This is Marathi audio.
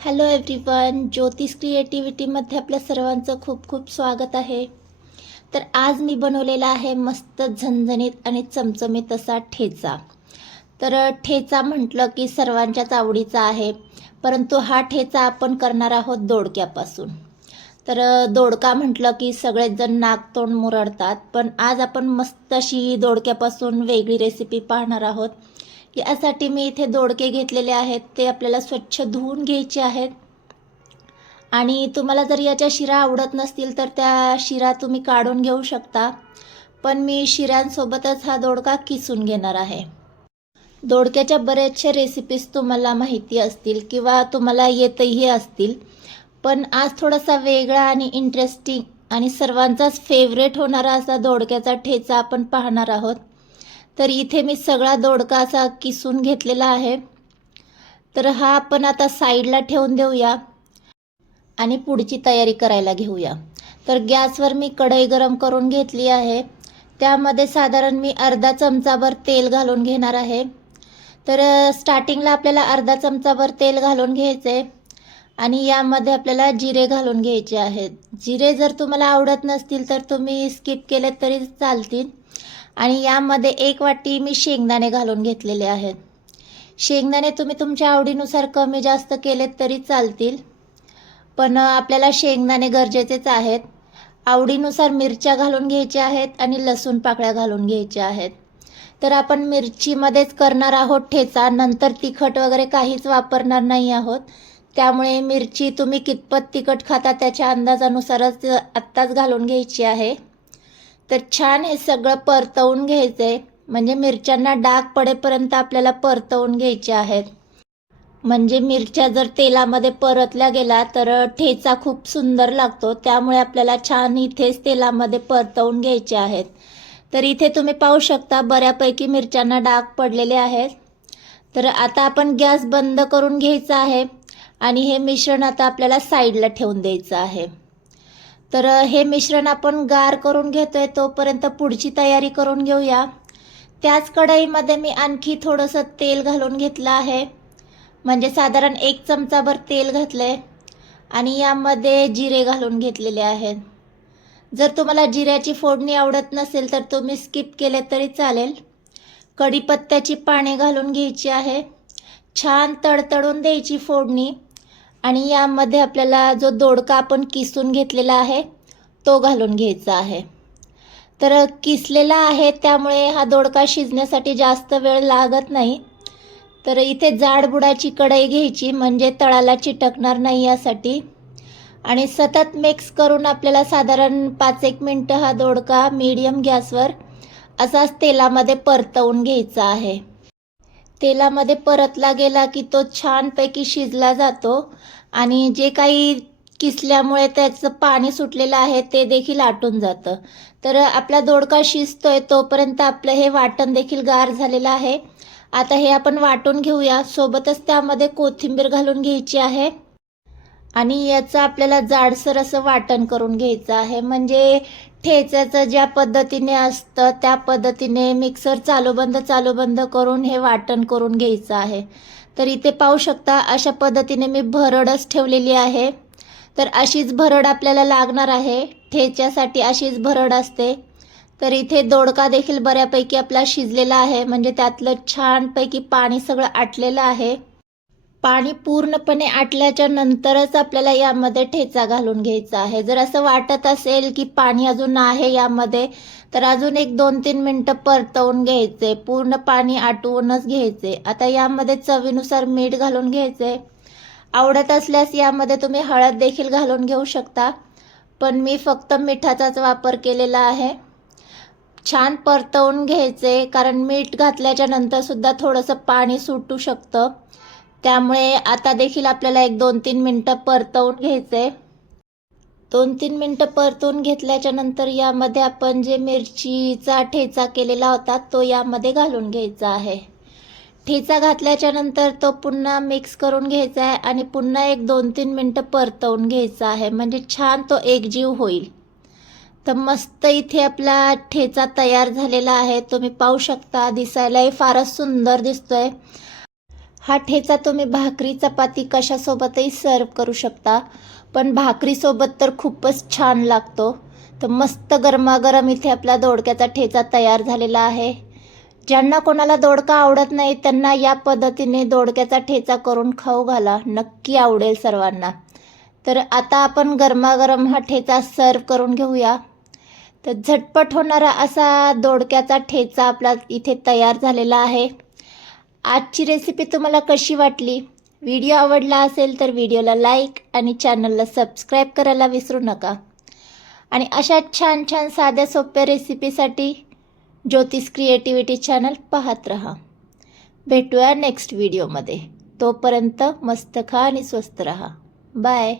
हॅलो एव्हरीवन ज्योतिष क्रिएटिव्हिटीमध्ये आपल्या सर्वांचं खूप खूप स्वागत आहे. तर आज मी बनवलेला आहे मस्त झणझणीत आणि चमचमीत असा ठेचा. तर ठेचा म्हटलं की सर्वांच्याच आवडीचा आहे परंतु हा ठेचा आपण करणार आहोत दोडक्यापासून. तर दोडका म्हटलं की सगळेच जण नाक तोंड मुरडतात पण आज आपण मस्त अशी दोडक्यापासून वेगळी रेसिपी पाहणार आहोत. यासाठी मी इथे दोडके घेतलेले आहेत. ते आपल्याला स्वच्छ धुवून घ्यायचे आहेत. आणि तुम्हाला जर याच्या शिरा आवडत नसतील तर त्या शिरा तुम्ही काढून घेऊ शकता. पण मी शिऱ्यांसोबतच हा दोडका किसून घेणार आहे. दोडक्याच्या बऱ्याचशा रेसिपीज तुम्हाला माहिती असतील किंवा तुम्हाला येतही असतील. पण आज थोडासा वेगळा आणि इंटरेस्टिंग आणि सर्वांचाच फेवरेट होणारा असा दोडक्याचा ठेचा आपण पाहणार आहोत. तर इथे मी सगळा दोडका असा किसून घेतलेला आहे. तर हा आपण आता साईडला ठेवून देऊया आणि पुढची तयारी करायला घेऊया. तर गॅसवर मी कढई गरम करून घेतली आहे. त्यामध्ये साधारण मी अर्धा चमचाभर तेल घालून घेणार आहे. तर स्टार्टिंगला आपल्याला अर्धा चमचाभर तेल घालून घ्यायचे आणि यामध्ये आपल्याला जिरे घालून घ्यायचे आहेत. जिरे जर तुम्हाला आवडत नसतील तर तुम्ही स्किप केले तरी चालतील. आणि यामध्ये एक वाटी मी शेंगदाणे घालून घेतलेले आहेत. शेंगदाणे तुम्ही तुमच्या आवडीनुसार कमी जास्त केलेत तरी चालतील. पण आपल्याला शेंगदाणे गरजेचेच आहेत. आवडीनुसार मिरच्या घालून घ्यायच्या आहेत आणि लसूण पाकळ्या घालून घ्यायच्या आहेत. तर आपण मिरचीमध्येच करणार आहोत ठेचा. नंतर तिखट वगैरे काहीच वापरणार नाही आहोत. त्यामुळे मिरची तुम्ही कितपत तिखट खाता त्याच्या अंदाजानुसारच आत्ताच घालून घ्यायची आहे. तर छान हे सगळं परतवून घ्यायचं आहे म्हणजे मिरच्यांना डाग पडेपर्यंत आपल्याला परतवून घ्यायचे आहेत. म्हणजे मिरच्या जर तेलामध्ये परतल्या गेला तर ठेचा खूप सुंदर लागतो. त्यामुळे आपल्याला छान इथेच तेलामध्ये परतवून घ्यायचे आहेत. तर इथे तुम्ही पाहू शकता बऱ्यापैकी मिरच्यांना डाग पडलेले आहेत. तर आता आपण गॅस बंद करून घ्यायचा आहे. आणि हे मिश्रण आता आपल्याला साईडला ठेवून द्यायचं आहे. तर हे मिश्रण आपण गार करून घेतोय तोपर्यंत पुढची तयारी करून घेऊया. त्याच कढईमध्ये मी आणखी थोडंसं तेल घालून घेतलं आहे. म्हणजे साधारण एक चमचाभर तेल घातले आणि यामध्ये जिरे घालून घेतलेले आहेत. जर तुम्हाला जिऱ्याची फोडणी आवडत नसेल तर तुम्ही स्किप केले तरी चालेल. कढीपत्त्याची पाने घालून घ्यायची आहे. छान तडतडून द्यायची फोडणी. आणि यामध्ये आपल्याला जो दोडका आपण किसून घेतलेला आहे तो घालून घ्यायचा आहे. तर किसलेला आहे त्यामुळे हा दोडका शिजण्यासाठी जास्त वेळ लागत नाही. तर इथे जाडबुडाची कढई घ्यायची म्हणजे तळाला चिटकणार नाही यासाठी. आणि सतत मिक्स करून आपल्याला साधारण पाच एक मिनटं हा दोडका मीडियम गॅसवर असाच तेलामध्ये परतवून घ्यायचा आहे. तेलामध्ये परतला गेला की तो छानपैकी शिजला जातो आणि जे काही किसल्यामुळे त्याचं पाणी सुटलेलं आहे ते देखील आटून जातं. तर आपला दोडका शिजतोय तोपर्यंत आपलं हे वाटण देखील गार झालेलं आहे. आता हे आपण वाटून घेऊया. सोबतच त्यामध्ये कोथिंबीर घालून घ्यायची आहे. आणि याचं आपल्याला जाडसर असं वाटण करून घ्यायचं आहे. म्हणजे ठेच्याचं ज्या पद्धतीने असतं त्या पद्धतीने मिक्सर चालू बंद चालू बंद करून हे वाटण करून घ्यायचं आहे. तर इथे पाहू शकता अशा पद्धतीने मी भरडच ठेवलेली आहे. तर अशीच भरड आपल्याला लागणार आहे. ठेच्यासाठी अशीच भरड असते. तर इथे दोडका देखील बऱ्यापैकी आपला शिजलेला आहे. म्हणजे त्यातलं छानपैकी पाणी सगळं आटलेलं आहे. पाणी पूर्णपणे आटल्याच्या नंतरच आपल्याला यामध्ये ठेचा घालून घ्यायचा आहे. जर असं वाटत असेल की पाणी अजून आहे यामध्ये तर अजून एक दोन तीन मिनटं परतवून घ्यायचे. पूर्ण पाणी आटवूनच घ्यायचे. आता यामध्ये चवीनुसार मीठ घालून घ्यायचे. आवडत असल्यास यामध्ये तुम्ही हळद देखील घालून घेऊ शकता. पण मी फक्त मिठाचाच वापर केलेला आहे. छान परतवून घ्यायचे कारण मीठ घातल्याच्या नंतरसुद्धा थोडंसं पाणी सुटू शकतं. त्यामुळे आता देखील आपल्याला एक दोन तीन मिनटं परतवून घ्यायचे दोन तीन मिनटं परतून घेतल्याच्या नंतर यामध्ये आपण जे मिरचीचा ठेचा केलेला होता तो यामध्ये घालून घ्यायचा आहे. ठेचा घातल्याच्या नंतर तो पुन्हा मिक्स करून घ्यायचा आहे आणि पुन्हा एक दोन तीन मिनटं परतवून घ्यायचा आहे. म्हणजे छान तो एकजीव होईल. तर मस्त इथे आपला ठेचा तयार झालेला आहे. तुम्ही पाहू शकता दिसायलाही फारच सुंदर दिसतोय. हा ठेचा तुम्ही भाकरी चपाती कशासोबतही सर्व करू शकता. पण भाकरीसोबत तर खूपच छान लागतो. तर मस्त गरमागरम इथे आपला दोडक्याचा ठेचा तयार झालेला आहे. ज्यांना कोणाला दोडका आवडत नाही त्यांना या पद्धतीने दोडक्याचा ठेचा करून खाऊ घाला. नक्की आवडेल सर्वांना. तर आता आपण गरमागरम हा ठेचा सर्व करून घेऊया. तर झटपट होणारा असा दोडक्याचा ठेचा आपला इथे तयार झालेला आहे. आजची रेसिपी तुम्हाला कशी वाटली? व्हिडिओ आवडला असेल तर व्हिडिओला लाईक आणि चॅनलला सबस्क्राईब करायला विसरू नका. आणि अशा छान छान साध्या सोप्या रेसिपीसाठी ज्योतिष क्रिएटिव्हिटी चॅनल पाहत रहा. भेटूया नेक्स्ट व्हिडिओमध्ये तोपर्यंत मस्त खा आणि स्वस्त रहा. बाय